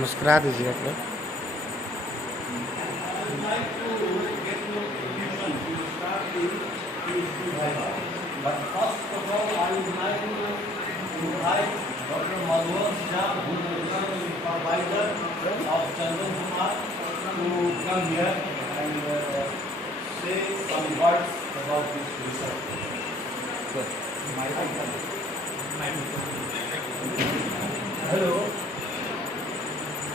मुस्कुरा दीजिए आप लोग। But first of all, I would like to invite Dr. Madhuvan Shah, who is the supervisor of Chandan Kumar, to come here and say some words about this research. Hello.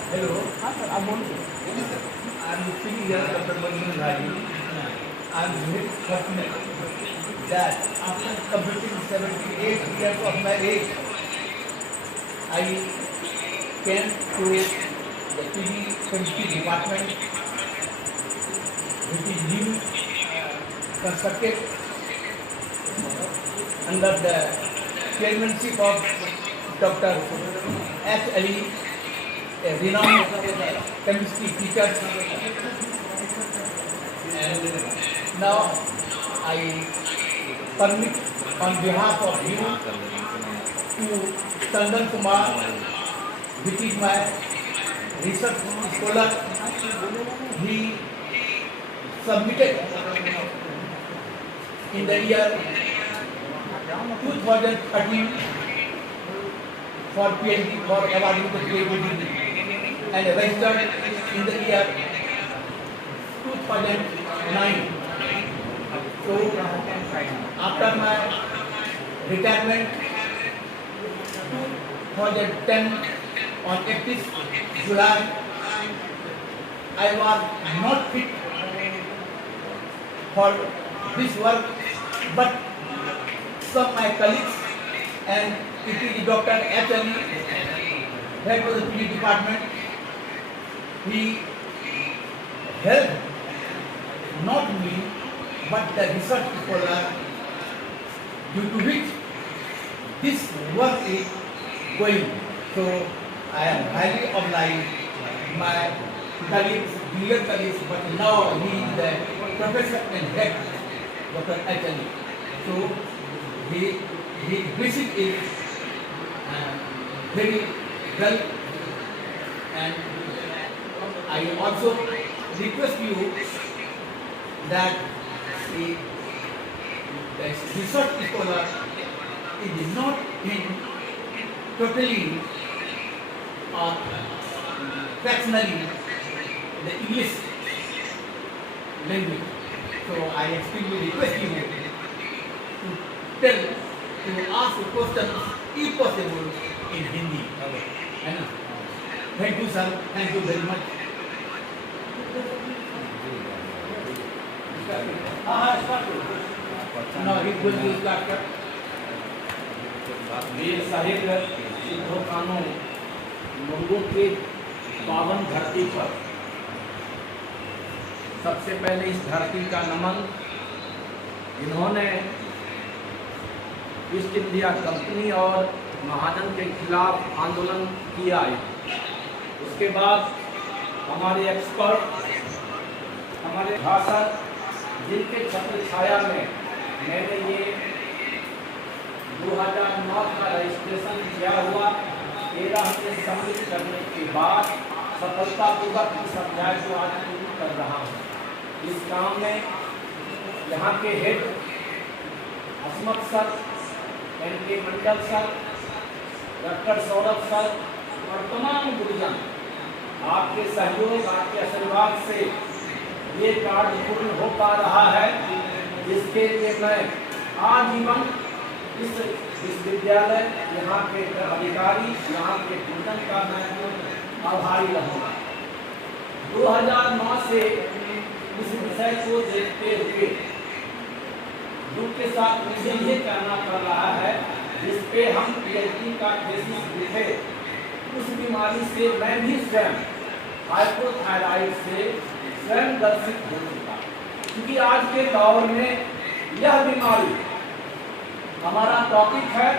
Hello. I am speaking here, Dr. Madhuvan Raji. I am very fortunate that after completing 78 years of my age, I came to the PG chemistry department, which is new constructed under the chairmanship of Dr. H. Ali, a renowned chemistry teacher. And now I permit on behalf of you to Chandan Kumar, which is my research scholar. He submitted in the year 2013 for PhD, for awarding the PhD degree, and registered in the year 2009. So after my retirement 2010 on 8th July, I was not fit for this work, but some my colleagues and it is Dr. H. Ali, head of the PG department, he helped not me but the research scholar, due to which this work is going. So I am highly obliged my colleagues, dear colleagues, but now he is the professor and head, Dr. H. Ali. So his visit is very well, and I also request you that the research scholar is not in totally or fractionally the English language. So I extremely request you to ask questions if possible in Hindi. Okay. Thank you, sir. Thank you very much. No, it will be started. वीर साहित्य सिद्धो कानों लोगों के पावन धरती पर सबसे पहले इस धरती का नमन इन्होंने ईस्ट इंडिया कंपनी और महाजन के खिलाफ आंदोलन किया है। उसके बाद हमारे एक्सपर्ट, हमारे भाषा, जिनके छत्र छाया में मैंने ये 2009 का रजिस्ट्रेशन किया हुआ, 13 में सम्मिलित करने के बाद सफलतापूर्वक इस अध्याय को आज पूर्ण कर रहा हूँ। इस काम में यहाँ के हेड असमत सर, NK मंडल सर, डॉक्टर सौरभ सर और तमाम गुरुजन, आपके सहयोग, आपके आशीर्वाद से ये कार्य पूर्ण हो पा रहा है, जिसके लिए मैं आजीवन इस विश्वविद्यालय, यहाँ के अधिकारी, यहाँ के गुरुजन का मैं आभारी रहूँगा। 2009 से इस विषय को देखते हुए दुख के साथ मुझे ये कहना पड़ रहा है, जिस पे हम PhD का थीसिस लिखे, उस बीमारी से मैं भी स्वयं हाइपोथायराइड से स्वयं ग्रसित हो चुका, क्योंकि आज के दौर में यह बीमारी, हमारा टॉपिक है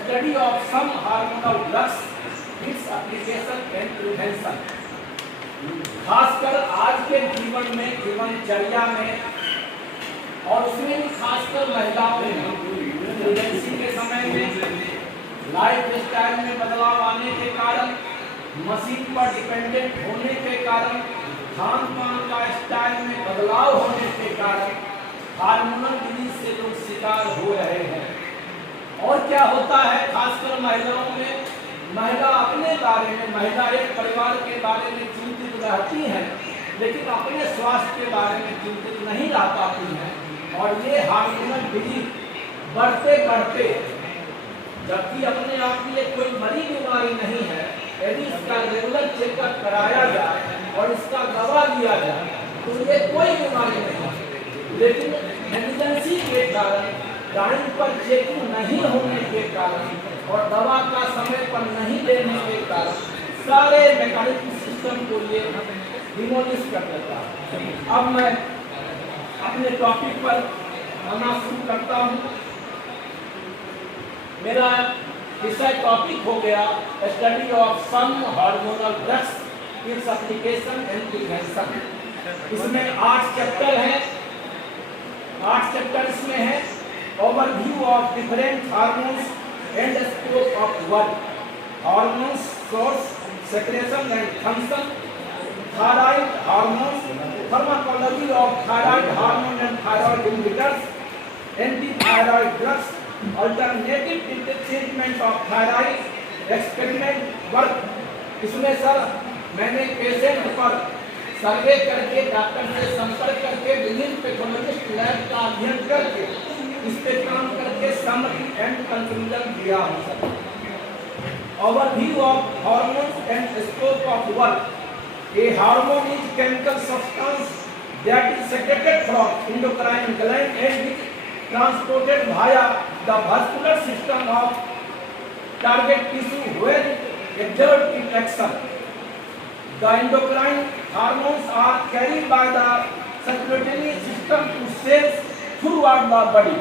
study of some hormonal drugs, its application and prevention. खासकर आज के जीवन में, जीवनचर्या में, और उसमें भी खासकर महिलाओं में प्रेगनेंसी के समय में लाइफ स्टाइल में बदलाव आने के कारण, मशीन पर डिपेंडेंट होने के कारण, खान पान का स्टाइल में बदलाव होने के कारण हार्मोनल डिजीज से लोग शिकार हो रहे हैं। और क्या होता है, खासकर महिलाओं में, महिला अपने बारे में, महिला एक परिवार के बारे में चिंतित रहती हैं, लेकिन अपने स्वास्थ्य के बारे में चिंतित नहीं रह पाती हैं। और ये हार्मोनल डिजीज बढ़ते बढ़ते, जबकि अपने आप में कोई बड़ी बीमारी नहीं है, यदि इसका रेगुलर चेकअप कराया जाए और इसका दवा लिया जाए तो ये कोई बीमारी नहीं है। लेकिन नेग्लिजेंसी के कारण, टाइम पर चेकिंग नहीं होने के कारण और दवा का समय पर नहीं लेने के कारण सारे मेटाबॉलिक सिस्टम को ये डिमोलिश कर देता है। अब मैं अपने टॉपिक पर आना शुरू करता हूँ। मेरा विषय टॉपिक हो गया study of some hormonal drugs, its application and prevention. इसमें 8 चैप्टर हैं, 8 चैप्टर इसमें है। Overview of different hormones and scope of work, hormones source, secretion and function, thyroid hormones, pharmacology of thyroid hormone and thyroid inhibitors, anti thyroid drugs, alternative treatment of thyroid, experiment work. इसमें sir मैंने patient पर survey करके, डॉक्टर से संपर्क करके, विभिन्न pathologist lab का अध्ययन करके, इस पे काम करके समरी एंड कंक्लूजन दिया हो सकता। Overview of hormones and scope of work. A hormone is chemical substance that is secreted from endocrine gland and is transported via the vascular system of target tissue where it exerts its action. The endocrine hormones are carried by the circulatory system to cells throughout the body.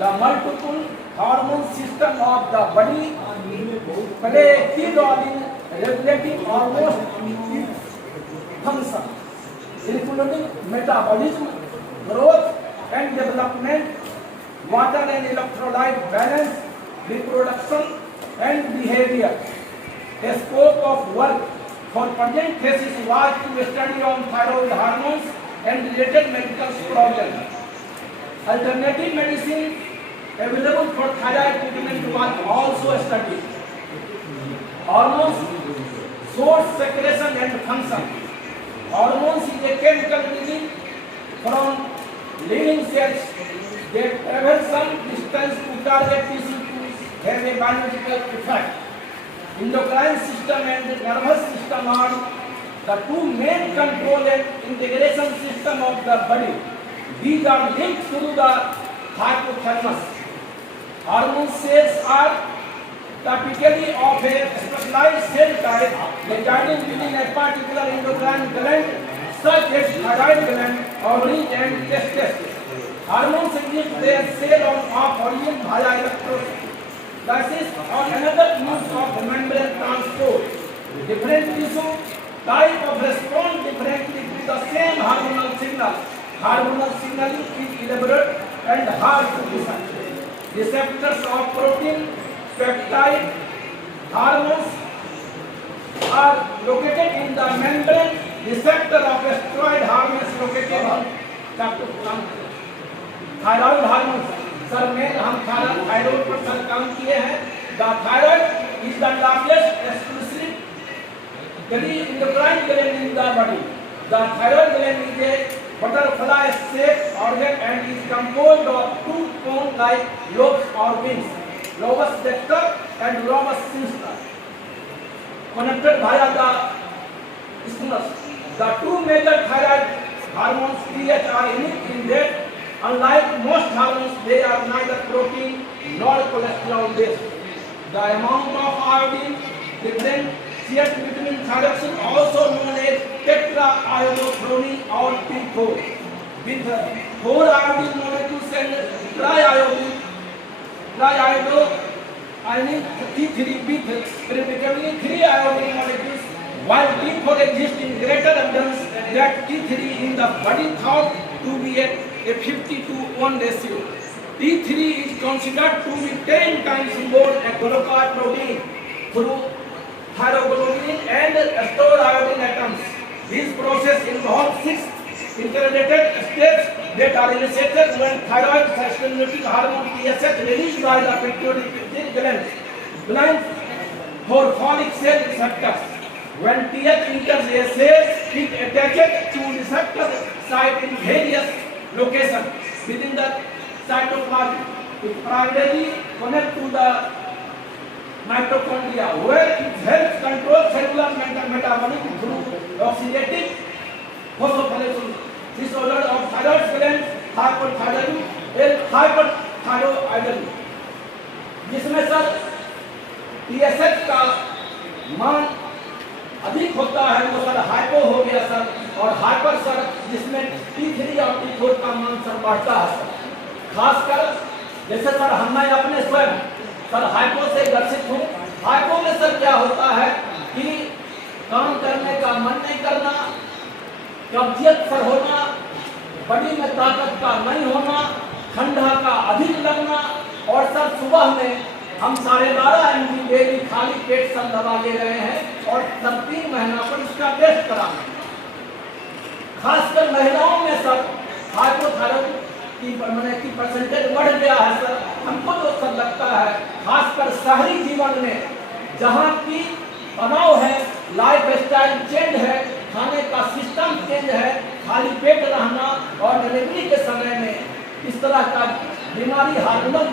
The multiple hormone system of the body play a key role in regulating hormone function, including metabolism, growth and development, water and electrolyte balance, reproduction and behavior. A scope of work for present thesis was to study on thyroid hormones and related medical problems. Alternative medicine available for thyroid treatment was also studied. Hormones, source, secretion and function. Hormones is a chemical release from living cells that travel some distance to target tissue to have a biological effect. Endocrine system and the nervous system are the two main control and integration system of the body. These are linked through the hypothalamus. Hormone cells are typically of a specialized cell type residing within a particular endocrine gland such as thyroid gland, ovaries and testes. Hormones exist their cell on off origin via electrolysis or another means of membrane transport. Different tissue type of respond differently to the same hormonal signal. Hormonal signaling is elaborate and hard to decipher. Receptors of protein, peptide, hormones are located in the membrane. Receptor of steroid hormones located in thyroid hormone. Sir में हम थायराइड पर सर काम किए हैं। The thyroid is the largest exclusive endocrine gland in the body. The thyroid gland is a butterfly-shaped organ and is composed of two cone-like lobes or wings, lobus dexter and lobus sinister, connected via the isthmus. The two major thyroid hormones TH are unique in that, unlike most hormones, they are neither protein nor cholesterol based. The amount of iodine differentiates between thyroxine, also known as tetraiodopronine or T4, with 4 iodine molecules and triiodopronine T3 with predictably 3 iodine molecules, while T4 exists in greater abundance than T3 in the body thought to be a 50-to-1 ratio. T3 is considered to be 10 times more aggregate protein through thyroglobulin and stored iodine atoms. This process involves 6 interrelated steps that are initiated when thyroid stimulating hormone TSH released by the pituitary gland for folic cell receptors. When TH enters a cell, it attaches to receptor site in various locations within the cytoplasm. It primarily connects to the mitochondria, where it helps control cellular metabolism through oxidative phosphorylation. Disorder of thyroid gland, hyperthyroidism, जिसमें sir TSH का मान अधिक होता है वो sir hypo हो गया सर, और हाइपर सर जिसमें T3 और T4 का मान सर बढ़ता है सर। खासकर जैसे सर मैं अपने स्वयं सर हाइपो से ग्रसित हूँ। हाइपो में सर क्या होता है कि काम करने का मन नहीं करना, कब्जियत सर होना, बॉडी में ताकत का नहीं होना, ठंडा का अधिक लगना, और सर सुबह में हम 12.5 mg डेली खाली पेट सर दवा ले रहे हैं और सर 3 महीना पर इसका टेस्ट कराना। खासकर महिलाओं में सर हाइपोथायराइड की परसेंटेज बढ़ गया है सर। हमको जो सर लगता है खासकर शहरी जीवन में जहाँ की तनाव है, लाइफ स्टाइल चेंज है, खाने का सिस्टम चेंज है, खाली पेट रहना और डिलीवरी के समय में इस तरह का बीमारी हार्मोनल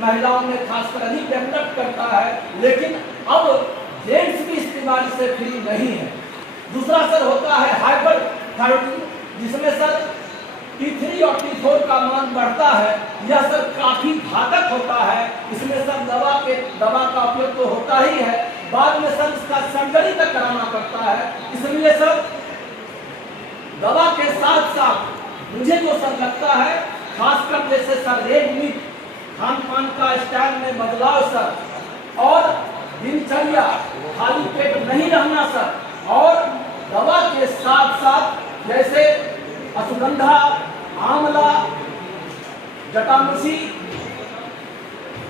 महिलाओं में खासकर अधिक डेवलप करता है। लेकिन अब जेंट्स भी इस बीमारी से फ्री नहीं है। दूसरा सर होता है हाइपर थायराइडिज्म, जिसमें सर T3 और T4 का मान बढ़ता है। यह सर काफी घातक होता है। इसमें सर दवा का उपयोग तो होता ही है, बाद में सर इसका सर्जरी तक कराना पड़ता है। इसलिए सर दवा के साथ साथ मुझे जो सर लगता है खासकर जैसे सर रेड मीट, खान पान का स्टाइल में बदलाव सर, और दिनचर्या खाली पेट नहीं रहना सर, और दवा के साथ साथ जैसे अश्वगंधा, आंवला, जटामसी,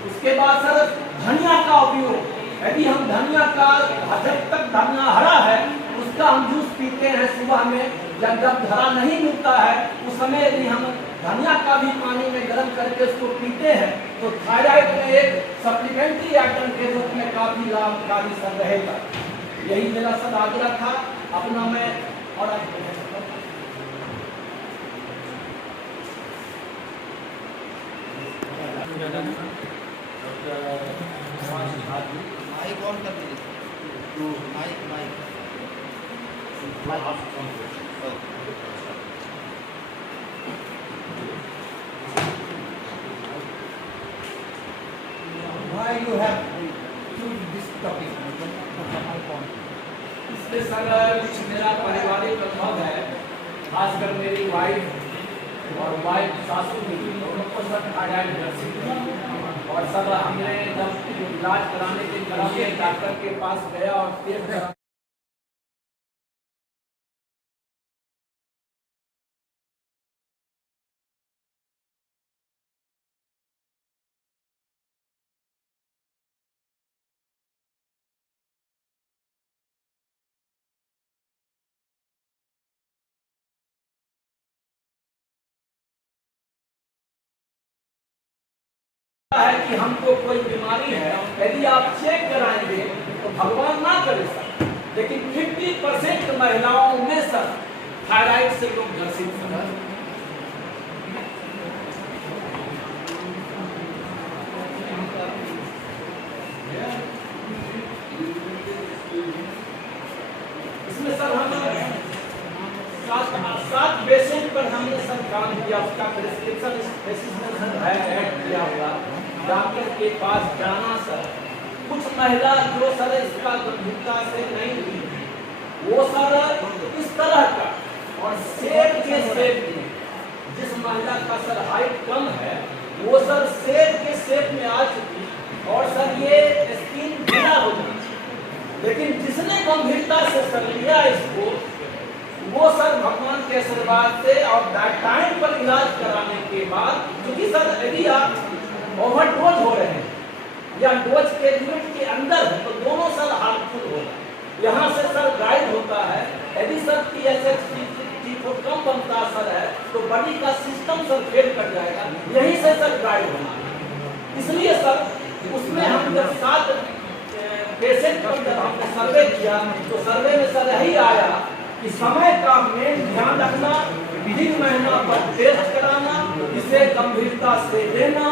उसके बाद सर धनिया का उपयोग। यदि हम धनिया का जब तक धनिया हरा है उसका हम जूस पीते हैं सुबह में, जब हरा नहीं मिलता है उस समय यदि हम धनिया का भी पानी में गर्म करके उसको पीते हैं तो थायराइड में एक सप्लीमेंट्री आइटम के रूप में काफी लाभकारी सर रहेगा। यही मेरा सर आग्रह था अपना मैं। और माइक ऑन कर दीजिए। Mic why you have choose this topic? इसमें सर कुछ मेरा पारिवारिक अनुभव है, खासकर मेरी वाइफ और वाइफ सासू भी दोनों को सर थायराइड ग्रसित थी। और सर हमने जब इलाज कराने के क्रम में डॉक्टर के पास गया और टेस्ट करा है कि हमको कोई बीमारी है, यदि आप चेक कराएंगे तो भगवान ना करे सर, लेकिन 50% महिलाओं में सर थायराइड से लोग ग्रसित हैं। इसमें सर हम 7 पेशेंट पर हमने सर काम किया, उसका प्रिस्क्रिप्शन ऐड किया हुआ। डॉक्टर के पास जाना सर, कुछ महिला जो सर इसका गंभीरता से नहीं हुई वो सर इस तरह का और सेब के शेप में, जिस महिला का सर हाइट कम है वो सर सेब के शेप में आ चुकी और सर ये स्किन ढीला हो गई। लेकिन जिसने गंभीरता से सर लिया इसको वो सर भगवान के आशीर्वाद बाद से और टाइम पर इलाज कराने के बाद, क्योंकि सर यदि आप ओवरडोज हो रहे हैं या डोज के लिमिट के अंदर है तो दोनों सर हार्मफुल होगा। यहाँ से सर गाइड होता है, यदि सर TSH T4 कम बनता सर है तो बॉडी का सिस्टम सर फेल कर जाएगा, यहीं से सर गाइड होना है। इसलिए सर उसमें हम जब 7 पेशेंट पर जब हमने सर्वे किया तो सर्वे में सर यही आया कि समय का मेन ध्यान रखना, 3 महीना पर टेस्ट कराना, इसे गंभीरता से लेना,